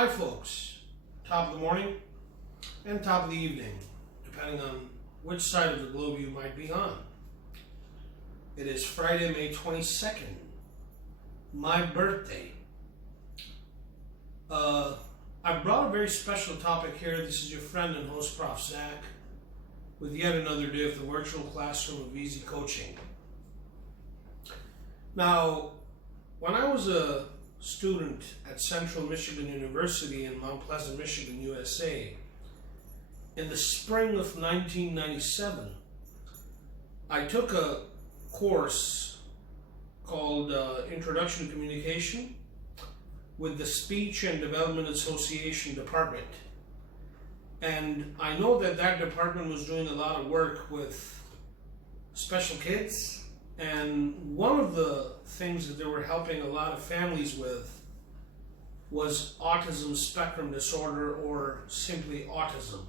Hi folks, top of the morning and top of the evening, depending on which side of the globe you might be on. It is Friday, May 22nd, my birthday. I brought a very special topic here. This is your friend and host, Prof.ZAK, with yet another day of the virtual classroom of easy coaching. Now, when I was a student at Central Michigan University in Mount Pleasant, Michigan, USA, in the spring of 1997, I took a course called Introduction to Communication with the Speech and Development Association Department. And I know that that department was doing a lot of work with special kids. And one of the things that they were helping a lot of families with was autism spectrum disorder, or simply autism.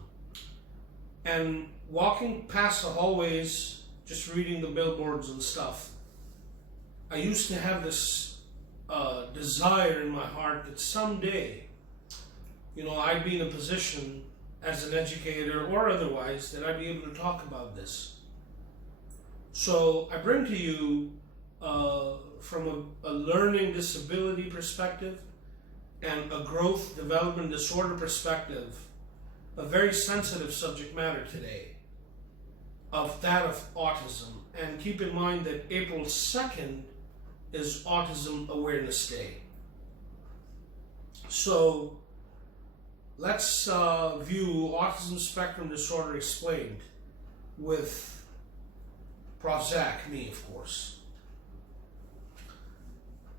And walking past the hallways, just reading the billboards and stuff, I used to have this desire in my heart that someday, I'd be in a position as an educator or otherwise that I'd be able to talk about this. So I bring to you, from a learning disability perspective and a growth development disorder perspective, a very sensitive subject matter today, of that of autism. And keep in mind that April 2nd is Autism Awareness Day. So let's view Autism Spectrum Disorder Explained with Prof.ZAK, me of course.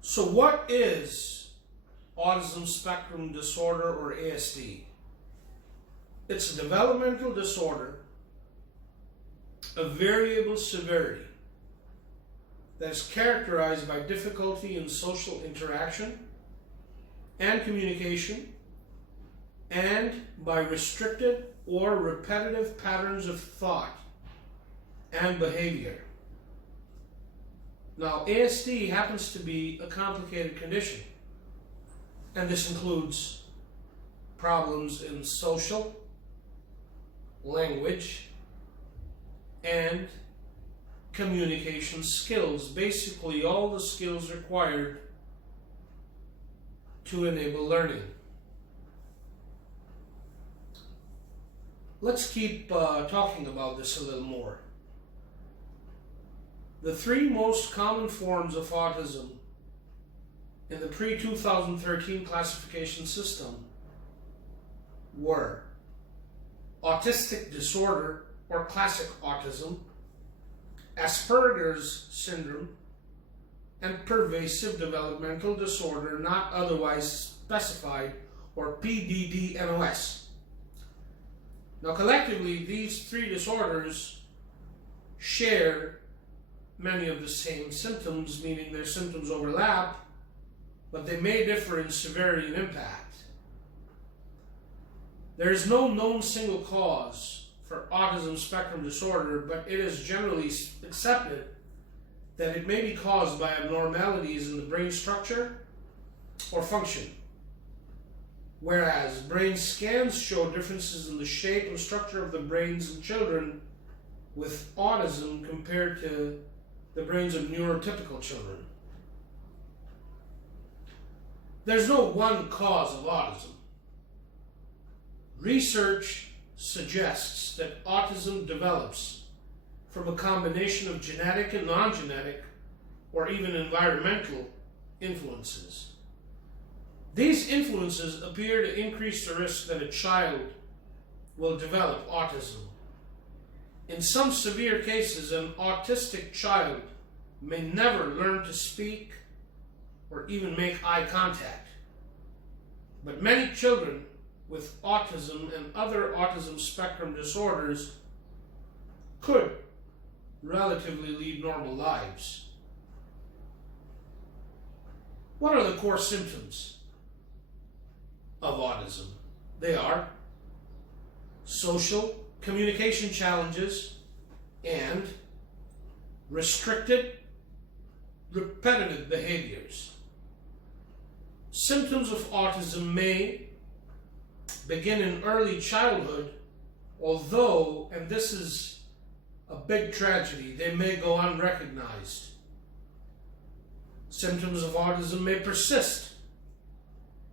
So what is Autism Spectrum Disorder, or ASD? It's a developmental disorder of variable severity that is characterized by difficulty in social interaction and communication, and by restricted or repetitive patterns of thought and behavior. Now, ASD happens to be a complicated condition, and this includes problems in social, language, and communication skills. Basically, all the skills required to enable learning. Let's keep talking about this a little more. The three most common forms of autism in the pre-2013 classification system were autistic disorder, or classic autism, Asperger's syndrome, and pervasive developmental disorder not otherwise specified, or PDD-NOS. Now, collectively, these three disorders share many of the same symptoms, meaning their symptoms overlap, but they may differ in severity and impact. There is no known single cause for autism spectrum disorder, but it is generally accepted that it may be caused by abnormalities in the brain structure or function, whereas brain scans show differences in the shape and structure of the brains in children with autism compared to the brains of neurotypical children. There's no one cause of autism. Research suggests that autism develops from a combination of genetic and non-genetic, or even environmental, influences. These influences appear to increase the risk that a child will develop autism. In some severe cases, an autistic child may never learn to speak or even make eye contact. But many children with autism and other autism spectrum disorders could relatively lead normal lives. What are the core symptoms of autism? They are social communication challenges and restricted, repetitive behaviors. Symptoms of autism may begin in early childhood, although, and this is a big tragedy, they may go unrecognized. Symptoms of autism may persist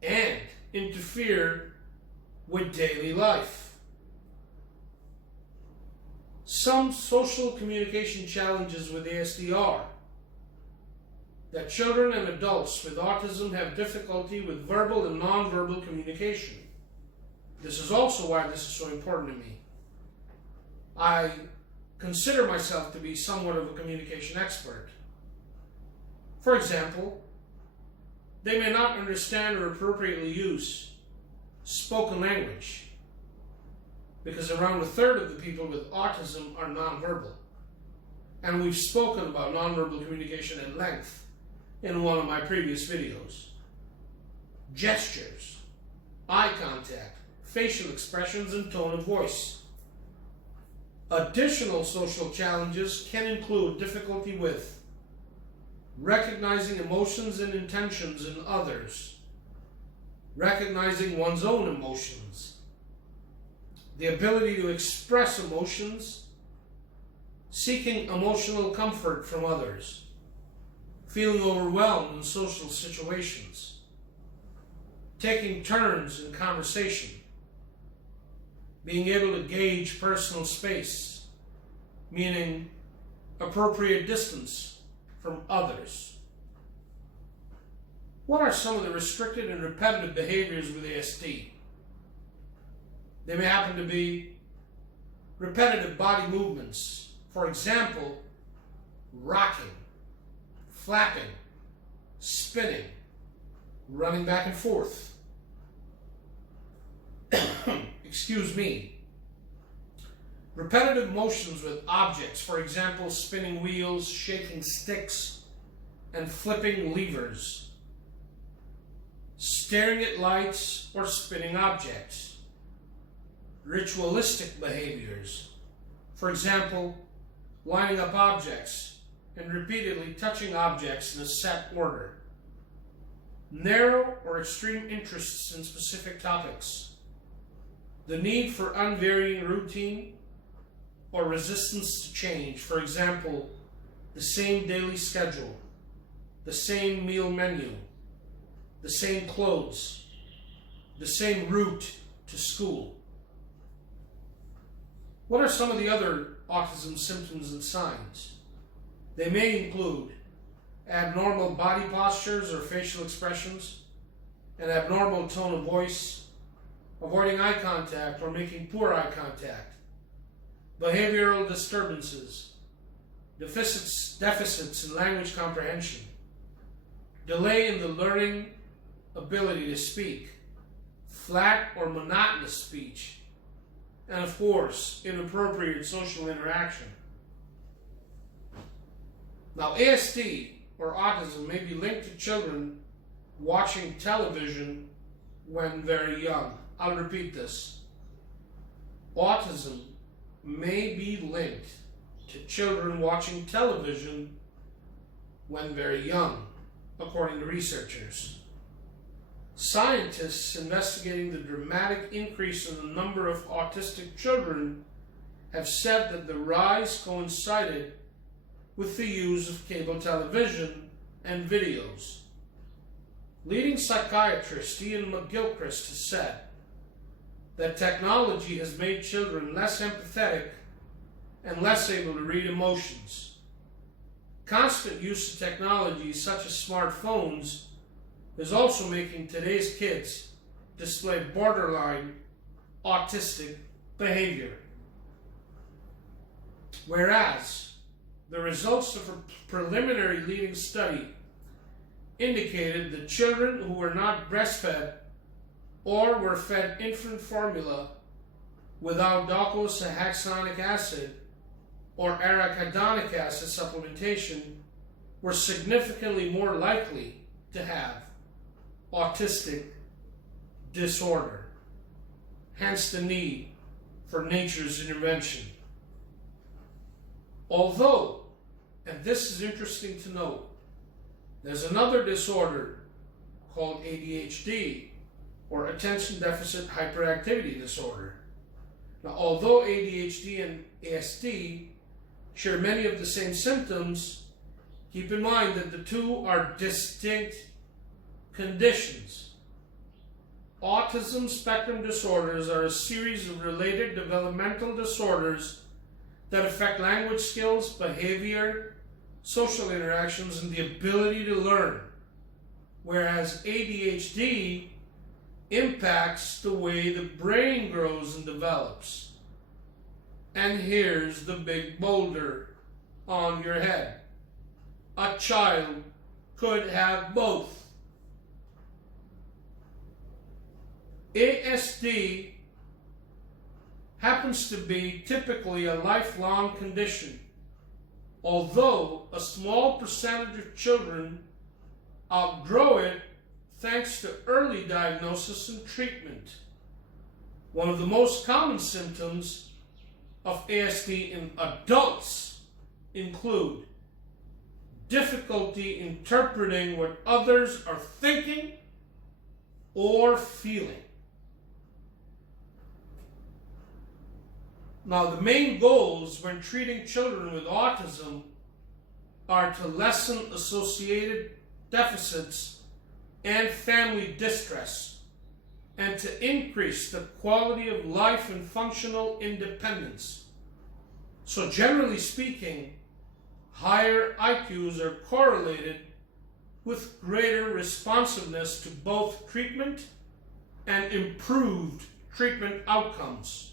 and interfere with daily life. Some social communication challenges with ASD are that children and adults with autism have difficulty with verbal and nonverbal communication. This is also why this is so important to me. I consider myself to be somewhat of a communication expert. For example, they may not understand or appropriately use spoken language because around a third of the people with autism are nonverbal. And we've spoken about nonverbal communication at length in one of my previous videos. Gestures, eye contact, facial expressions, and tone of voice. Additional social challenges can include difficulty with recognizing emotions and intentions in others, recognizing one's own emotions, the ability to express emotions, seeking emotional comfort from others, feeling overwhelmed in social situations, taking turns in conversation, being able to gauge personal space, meaning appropriate distance from others. What are some of the restricted and repetitive behaviors with ASD? They may happen to be repetitive body movements. For example, rocking, flapping, spinning, running back and forth. Excuse me. Repetitive motions with objects, for example, spinning wheels, shaking sticks, and flipping levers. Staring at lights or spinning objects. Ritualistic behaviors, for example, lining up objects and repeatedly touching objects in a set order. Narrow or extreme interests in specific topics. The need for unvarying routine or resistance to change, for example, the same daily schedule, the same meal menu, the same clothes, the same route to school. What are some of the other autism symptoms and signs? They may include abnormal body postures or facial expressions, an abnormal tone of voice, avoiding eye contact or making poor eye contact, behavioral disturbances, deficits in language comprehension, delay in the learning ability to speak, flat or monotonous speech, and of course, inappropriate social interaction. Now, ASD or autism may be linked to children watching television when very young. I'll repeat this. Autism may be linked to children watching television when very young, according to researchers. Scientists investigating the dramatic increase in the number of autistic children have said that the rise coincided with the use of cable television and videos. Leading psychiatrist Ian McGilchrist has said that technology has made children less empathetic and less able to read emotions. Constant use of technology such as smartphones is also making today's kids display borderline autistic behavior. Whereas the results of a preliminary leading study indicated that children who were not breastfed or were fed infant formula without docosahexaenic acid or arachidonic acid supplementation were significantly more likely to have autistic disorder, hence the need for nature's intervention. Although, and this is interesting to note, there's another disorder called ADHD or attention deficit hyperactivity disorder. Now, although ADHD and ASD share many of the same symptoms, keep in mind that the two are distinct conditions. Autism spectrum disorders are a series of related developmental disorders that affect language skills, behavior, social interactions, and the ability to learn, whereas ADHD impacts the way the brain grows and develops. And here's the big boulder on your head. A child could have both. ASD happens to be typically a lifelong condition, although a small percentage of children outgrow it thanks to early diagnosis and treatment. One of the most common symptoms of ASD in adults include difficulty interpreting what others are thinking or feeling. Now, the main goals when treating children with autism are to lessen associated deficits and family distress, and to increase the quality of life and functional independence. So generally speaking, higher IQs are correlated with greater responsiveness to both treatment and improved treatment outcomes.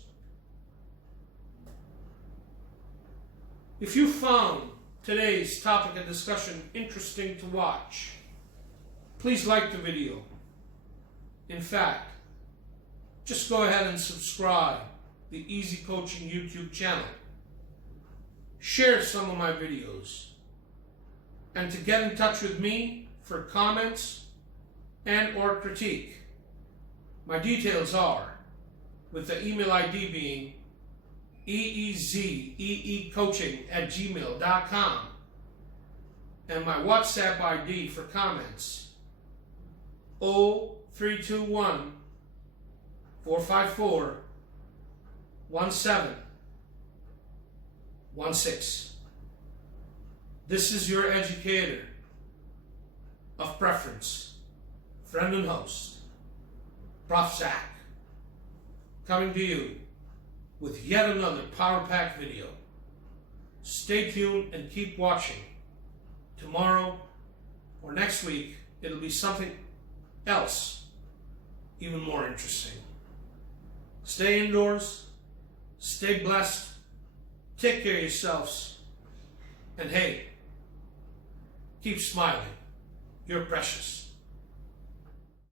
If you found today's topic of discussion interesting to watch, please like the video. In fact, just go ahead and subscribe to the Easy Coaching YouTube channel. Share some of my videos. And to get in touch with me for comments and or critique, my details are, with the email ID being eezeecoaching@gmail.com, and my WhatsApp ID for comments 0321 454 1716. This is your educator of preference, friend and host, Prof.ZAK, coming to you with yet another power-packed video. Stay tuned and keep watching. Tomorrow or next week, it'll be something else even more interesting. Stay indoors, stay blessed, take care of yourselves, and hey, keep smiling. You're precious.